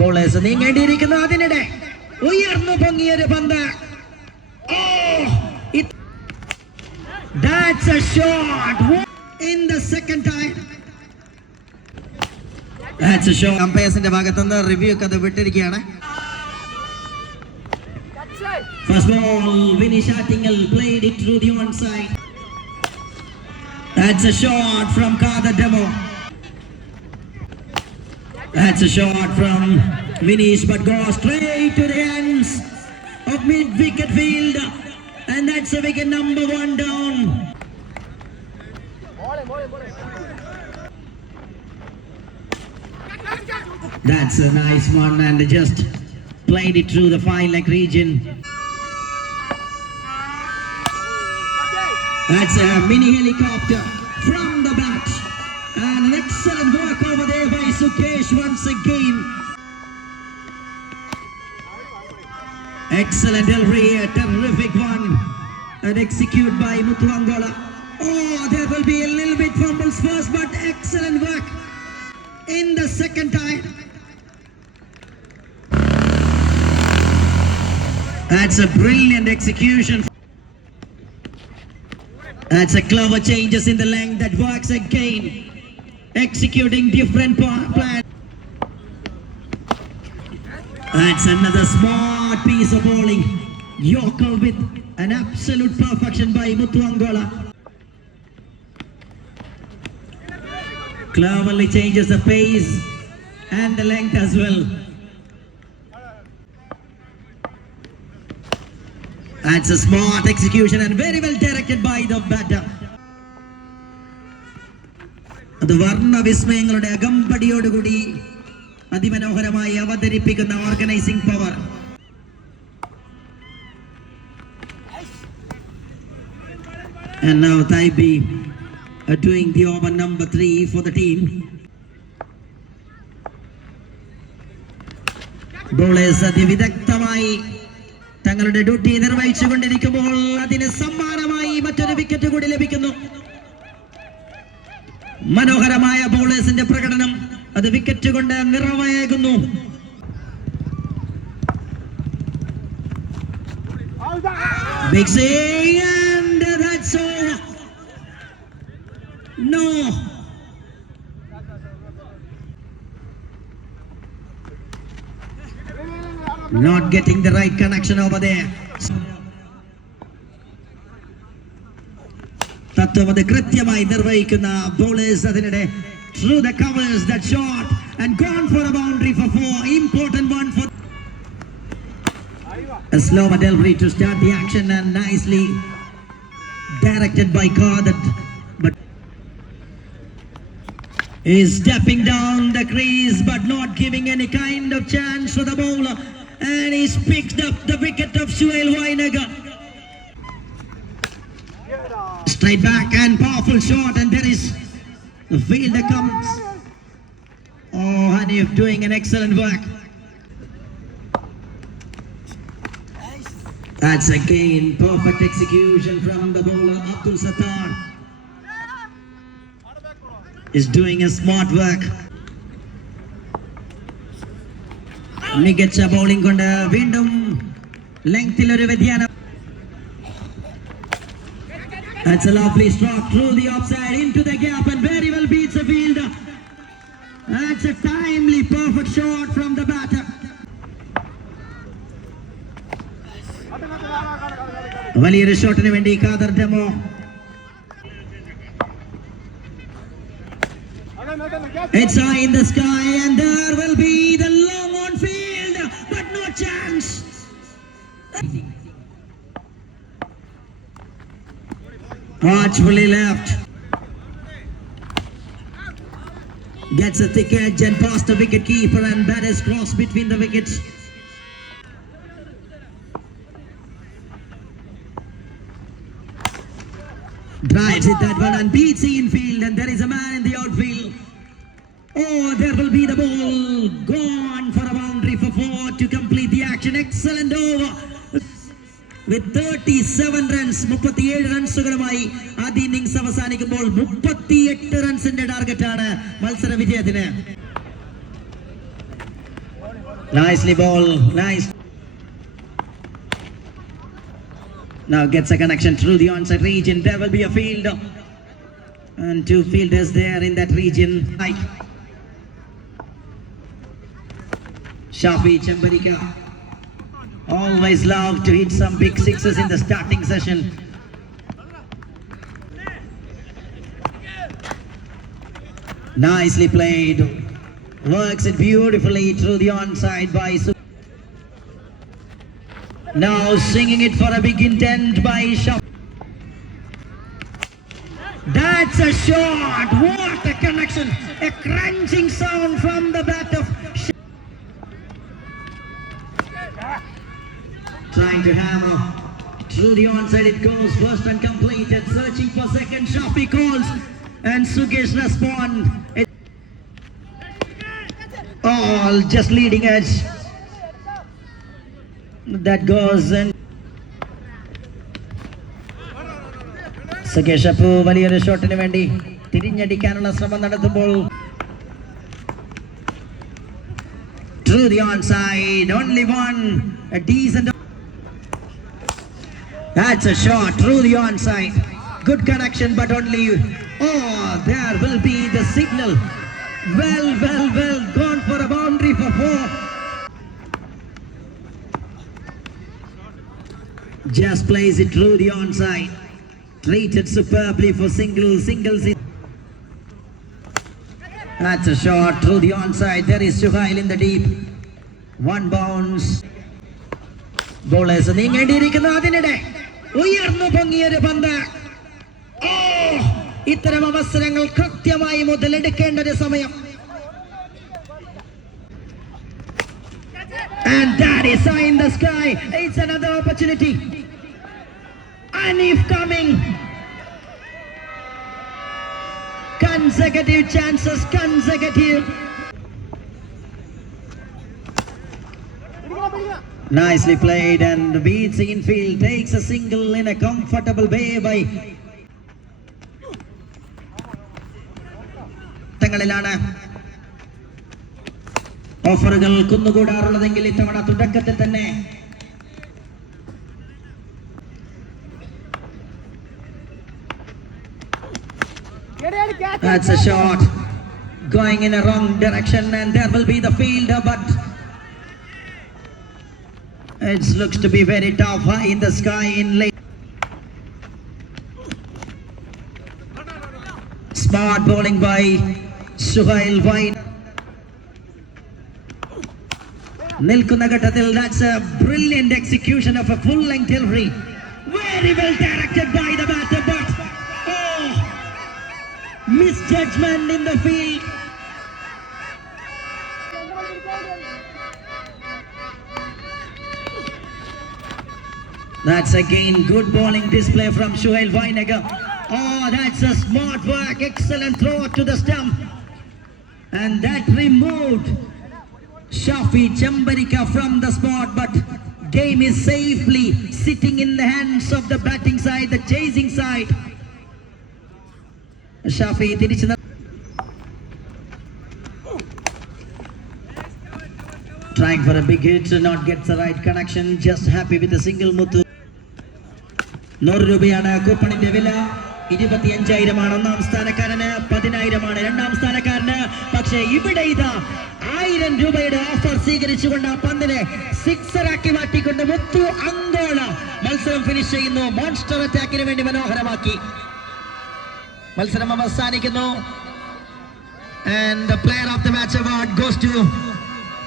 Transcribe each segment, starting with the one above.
Bowlers നീങ്ങേണ്ടിയിരിക്കുന്നു. അതിനിടെ ഉയർന്നു പൊങ്ങിയൊരു പന്ത്. That's a shot in the second time. That's a shot. അമ്പയർസിന്റെ ഭാഗത്തുനിന്ന് റിവ്യൂ ഒക്കെ അത് വിട്ടിരിക്കുകയാണ്. First ball, Vinny Shattingal played it through the onside. That's a shot from Kader Demo. That's a shot from Vinish, but goes straight to the ends of mid-wicket field, and that's a wicket number 1 down. That's a nice one, and just played it through the fine leg region. That's a mini helicopter from the bat, and an excellent work over there by Sukesh once again. Excellent delivery, a terrific one, and executed by Muthu Angola. Oh, there will be a little bit fumbles first, but excellent work in the second time. That's a brilliant execution. That's a clever changes in the length that works again, executing different plan. That's another smart piece of bowling. Yorker with an absolute perfection by Muthu Angola. Cleverly changes the pace and the length as well. That's a smart execution and very well directed by the batter. അത് വർണ്ണ വിസ്മയങ്ങളുടെ അകമ്പടിയോടുകൂടി അതിമനോഹരമായി അവതരിപ്പിക്കുന്ന organising power. And now Taibi are doing the over number 3 for the team. Bowlers അതിവിദഗ്ധമായി തങ്ങളുടെ duty നിർവഹിച്ചുകൊണ്ടിരിക്കുമ്പോൾ അതിന് സമ്മാനമായി മറ്റൊരു wicket കൂടി ലഭിക്കുന്നു. മനോഹരമായ ബൗളേഴ്സിന്റെ പ്രകടനം അത് വിക്കറ്റ് കൊണ്ട് നിറവേകുന്നു. Big swing and that's all. No. Not getting the right connection over there. തത്വം കൃത്യമായി നിർവഹിക്കുന്ന ബോളേഴ്സ് അതിനിടെ through the covers that shot and gone for a boundary for 4. Important one for a slow delivery to start the action and nicely directed by Kader, but is stepping down the crease but not giving any kind of chance for the bowler, and he's picked up the wicket of Suhail Wainaga. Straight back and powerful shot, and there is the fielder comes. Oh, Hanif doing an excellent work. That's again perfect execution from the bowler Abdul Sattar. Is doing a smart work. മികച്ച bowling കൊണ്ട് വീണ്ടും ലെങ്ത്തിൽ ഒരു വ്യതിയാനം. That's a lovely stroke through the offside into the gap and very well beats the fielder. That's a timely perfect shot from the batter. വലിയൊരു ഷോട്ടിന് വേണ്ടി കാദർ ഡെമോ. It's high in the sky and there will be the long on field, but no chance. Archfully left. Gets a thick edge and past the wicket keeper, and bat is crossed between the wickets. Drives it that one and beats the infield, and there is a man in the outfield. Oh, there will be the ball gone for a boundary for 4 to complete the action. Excellent over with 37 runs. 37 റൺസുകളുമായി ആദ്യ innings അവസാനിക്കുമ്പോൾ 38 റൺസിന്റെ ടാർഗറ്റാണ് മത്സര വിജയത്തിന്. Nicely ball, nice. Now gets a connection through the onside region. There will be a field. And two fielders there in that region. Shafi Chambarika always love to hit some big sixes in the starting session. Nicely played. Works it beautifully through the onside by now singing it for a big intent by Shafi. That's a shot. What a connection. A crunching sound from the bat of trying to hammer through the onside. It goes first and completed. Searching for second. Shafi calls and Sukesh responds. All just leading edge. That goes and Sukesh Appu വലിയൊരു ഷോട്ടിന് വേണ്ടി തിരിഞ്ഞടിക്കാനുള്ള ശ്രമം നടത്തുമ്പോൾ through the onside, only one, a decent. That's a shot through the onside. Good connection, but only. Oh, there will be the signal. Well, gone for a boundary for 4. Just plays it through the onside. Treated superbly for singles. That's a shot through the onside. There is Suhail in the deep. One bounce. Bowlers നീങ്ങേണ്ടിയിരിക്കുന്നു അതിനിടെ ഉയർന്നു പൊങ്ങിയൊരു പന്ത്. ഇത്തരം അവസരങ്ങൾ കൃത്യമായി മുതലെടുക്കേണ്ട ഒരു സമയം. And that is in the sky. It's another opportunity. And if coming. Consecutive chances, consecutive. Nicely played and beats infield, takes a single in a comfortable way by തങ്ങളിലാണ് ഓഫറുകൾ കുന്നുകൂടാറുള്ളതെങ്കിൽ ഇത്തവണ തുടക്കത്തിൽ തന്നെ that's a shot going in a wrong direction and there will be the fielder, but it looks to be very tough. High in the sky in late. Smart bowling by Suhail White. Nilkunna ghatathil, that's a brilliant execution of a full length delivery. Very well directed by the batter, but misjudgment in the field. That's again good bowling display from Suhail Vainagar. Oh, that's a smart work. Excellent throw to the stump. And that removed Shafi Chambarika from the spot. But game is safely sitting in the hands of the batting side, the chasing side. Shafi trying for a big hit, not gets the right connection. Just happy with a single muthu. 100 രൂപയാണ് കൂപ്പണിന്റെ വില. 25,000 ഒന്നാം സ്ഥാനക്കാരന്, 10,000 രണ്ടാം സ്ഥാനക്കാരന്. പക്ഷേ ഇവിടെ ഇതാ 1000 രൂപയുടെ offer സ്വീകരിച്ചുകൊണ്ട് ആ പന്തിനെ സിക്സറാക്കി മാറ്റിക്കൊണ്ട് മുത്തു അങ്കോള മത്സരം ഫിനിഷ് ചെയ്യുന്നു. മോൺസ്റ്റർ അറ്റാക്കിന് വേണ്ടി മനോഹരമാക്കി മത്സരം അവസാനിക്കുന്നു. And the player of the match award goes to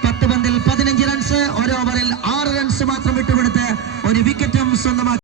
10 പന്തിൽ 15 റൺസ്, ഒരു ഓവറിൽ 6 റൺസ് മാത്രം വിട്ടുകൊടുത്ത് ഒരു വിക്കറ്റും സ്വന്തമാക്കി.